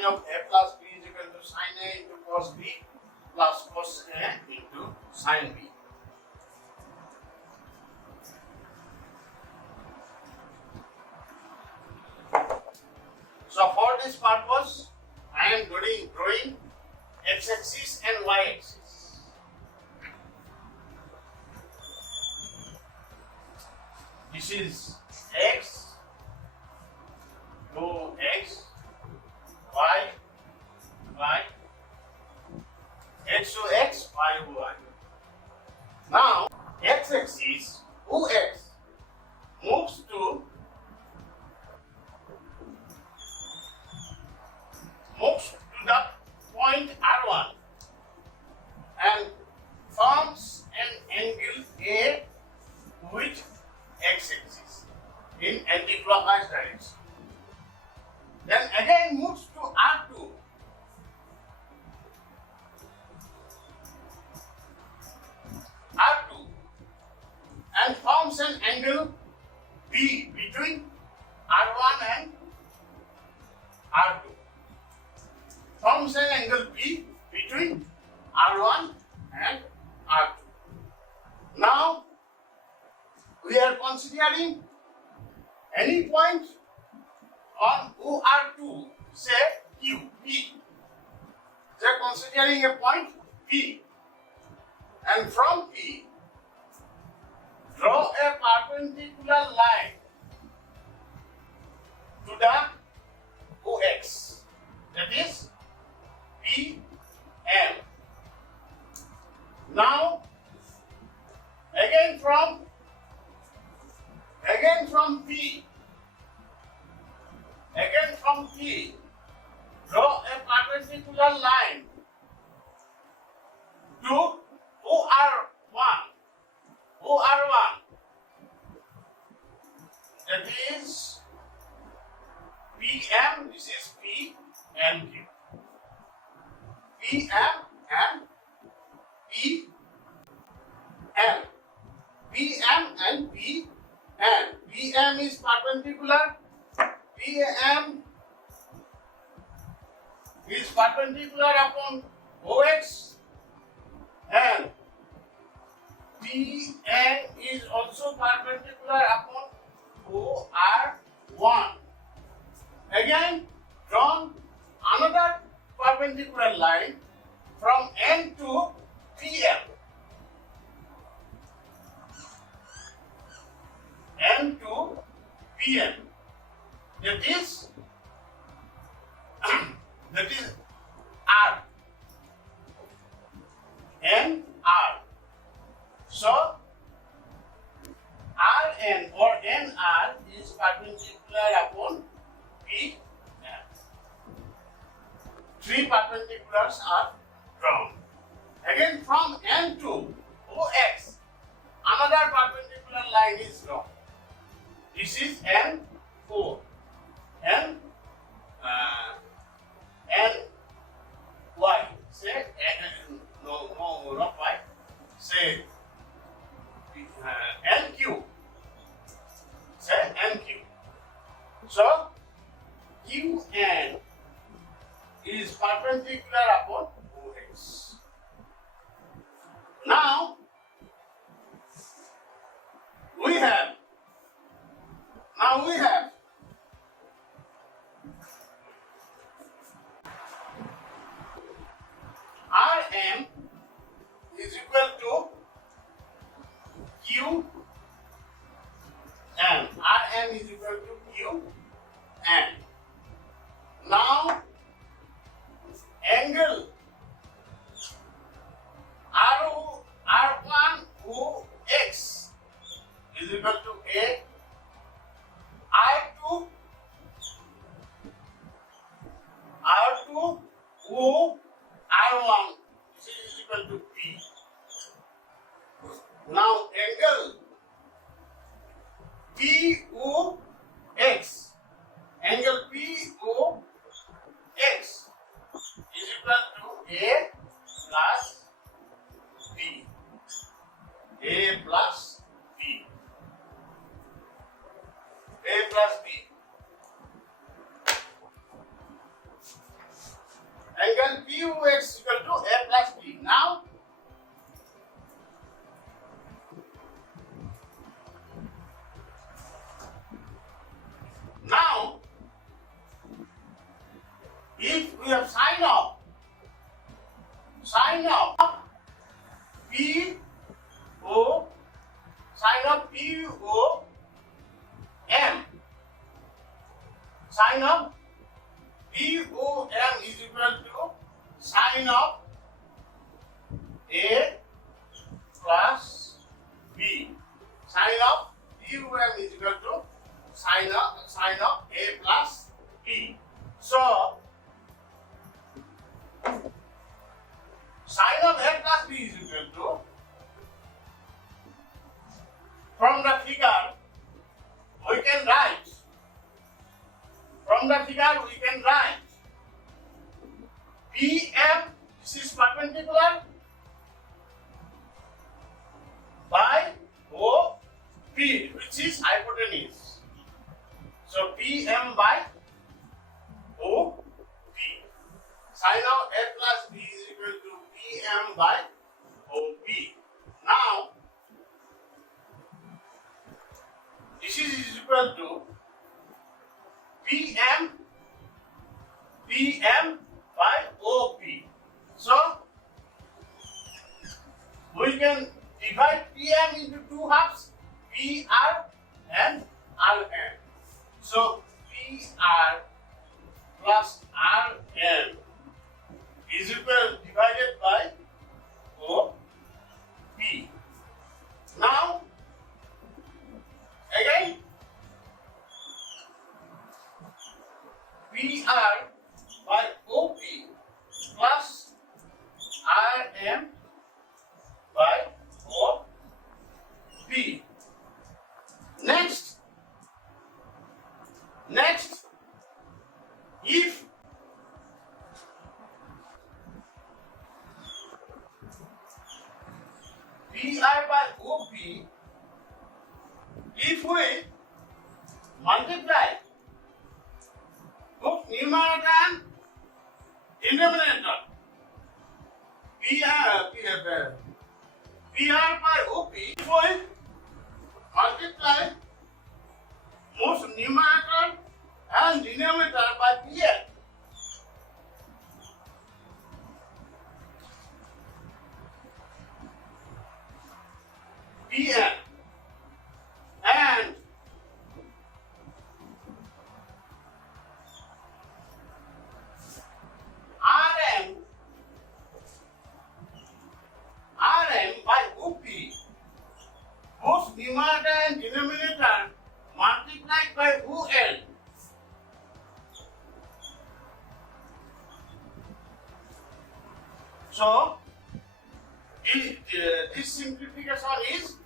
sine of a plus b is equal to sine a into cos b plus cos a into sine b. So for this purpose, I am drawing x-axis and y-axis. This is x to x, y, x to x, y to y. Now, x-axis, OX, moves to the point R1 and forms an angle A with x-axis in anti-clockwise direction. Then again moves to R2 and forms an angle B between R1 and R2. Forms an angle B between R1 and R2. Now we are considering any point on OR2, say Q, P. They are considering a point P, and from P draw a perpendicular line to the OX, that is PM. Now again from P, draw a perpendicular line to OR1, that is PM, this is P and Q. PM and P and PM and P and PM is perpendicular. PM is perpendicular upon OX and PN is also perpendicular upon OR1. Again, drawn another perpendicular line from N to PM. N to PM. That is R. N R. So Rn or NR is perpendicular upon P. Three perpendiculars are drawn. Again from N to OX, another perpendicular line is drawn. This is N4. Y. Say not Y. Say NQ. Say NQ. So QN is perpendicular upon OX. Now we have Rm is equal to Q and Rm is equal to Q and now angle R1 OX is equal to A. R2 O R1 is equal to P. Now angle POX, angle POX is equal to A plus B. A plus B. A plus B. Sign of P O sign of P O M. Sign of P O M is equal to sign of A plus B. Sign of P O M is equal to sign of A plus B. So sign of A plus B is equal to, from the figure we can write, PM, this is perpendicular, by OP, which is hypotenuse. So PM by OP. Sign of A plus B is equal to PM by OP. Now, this is equal to PM by OP. So, we can divide PM into two halves, PR and RN. So, PR plus RN is equal divided by OP. Now, again, PR by OP plus RM by OP. Next, if PR by OP, if we multiply both numerator and denominator, PR by OP, if we multiply both numerator and denominator by PN, and RM by OP, both numerator and denominator multiplied by OL. So, this simplification is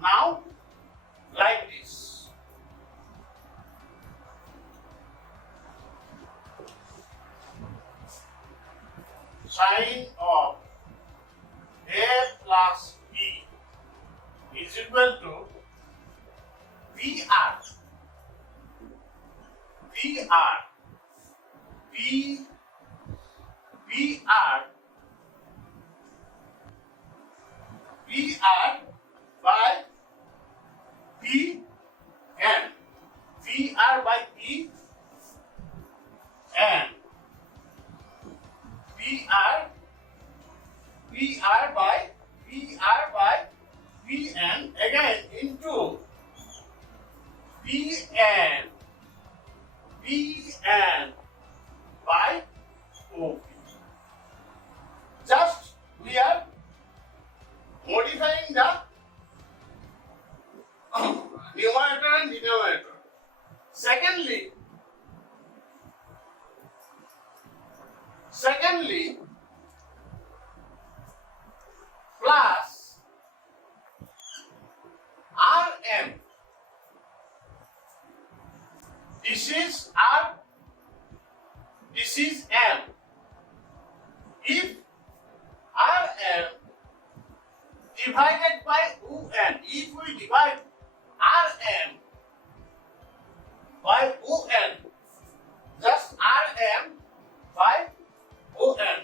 now like this. Sign of A plus B is equal to PR by P N. PR by P N. PR by Pn again into Pn by OP. Just we are modifying the numerator and denominator. Secondly, plus RM. This is R, this is M. If RM divided by UN, if we divide RM by UN, just RM by UN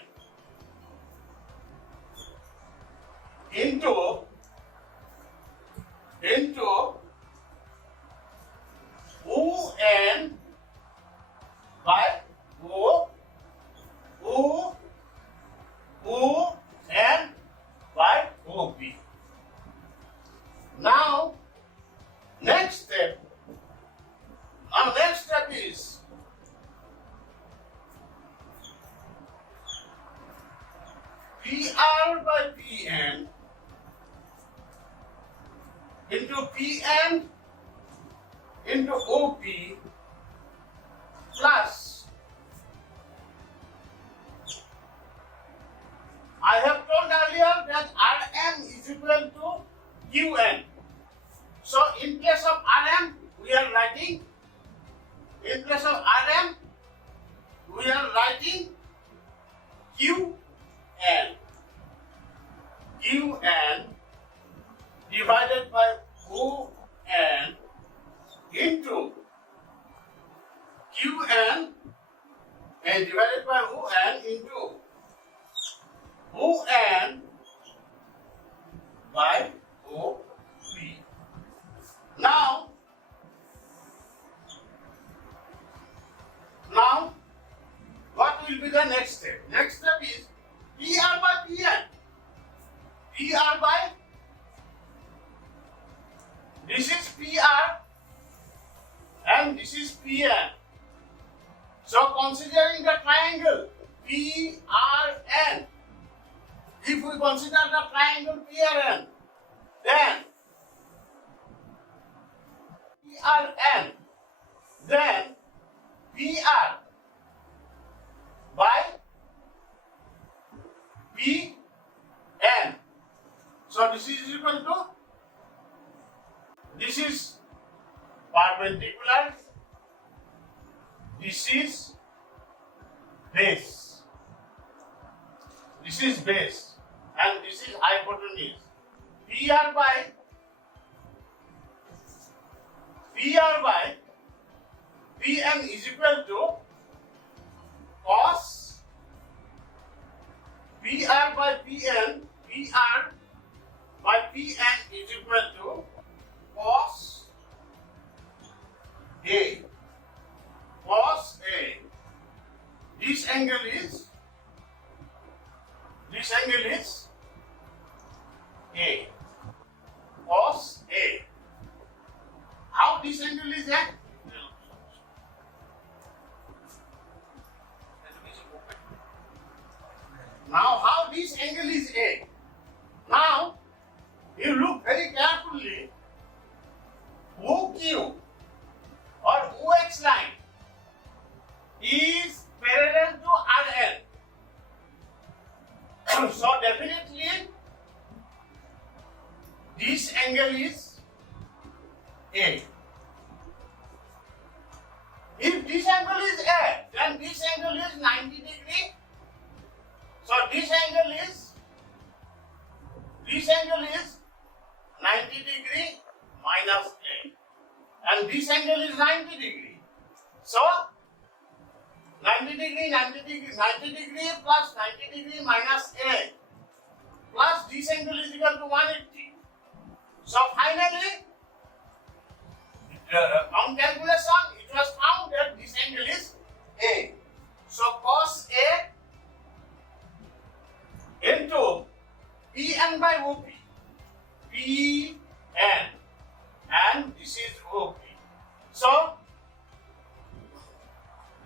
into UN by O divided by Pn into Pn into OP plus, I have told earlier that Rm is equal to Qn. So in place of Rm, we are writing, Qn. Qn divided by On into Qn and divided by On into On by OP. Now, what will be the next step? Next step is PR by Pn. PR by, this is PR and this is Pn. So considering the triangle PRN, if we consider the triangle PRN, then PRN, then PR by Pn. So this is equal to, this is perpendicular, this is base, and this is hypotenuse. PR by Pn is equal to cos, PR by Pn is equal to cos A. This angle is A. Cos A. How this angle is A? Now, how this angle is A? Now, you look very carefully. OQ or OX line is parallel to RL. So, definitely, this angle is A. If this angle is A, then this angle is 90 degree. So this angle is 90 degree minus A, and this angle is 90 degree. So 90 degree plus 90 degree minus A plus this angle is equal to 180. So finally, on calculation, it was found that this angle is A. So cos A into Pn by OP, Pn, and this is OP. So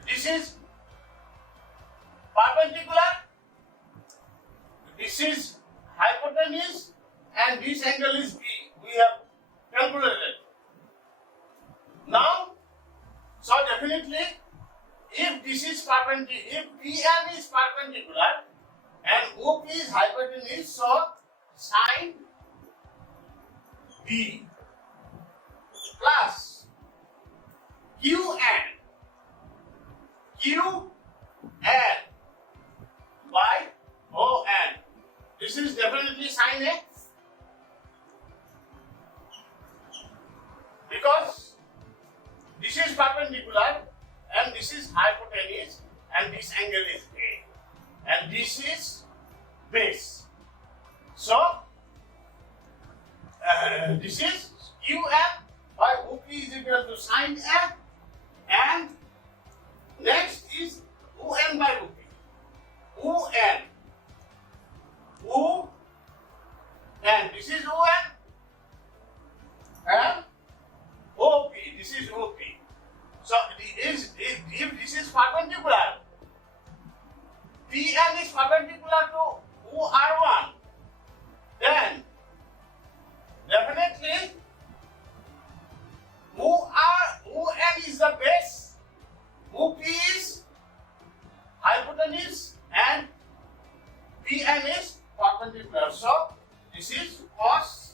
this is perpendicular, this is hypotenuse, and this angle is B. We have calculated. Now, so definitely, if this is perpendicular, if Pn is perpendicular and OP is hypotenuse, so sine B plus Qn by ON. This is definitely sine A, because this is perpendicular and this is hypotenuse and this angle is A and this is base. So this is Qn by OP is equal to sine A, and next is On by OP. And this is On and OP. This is OP. So if this is perpendicular, Pn is perpendicular to OR1 So this is cos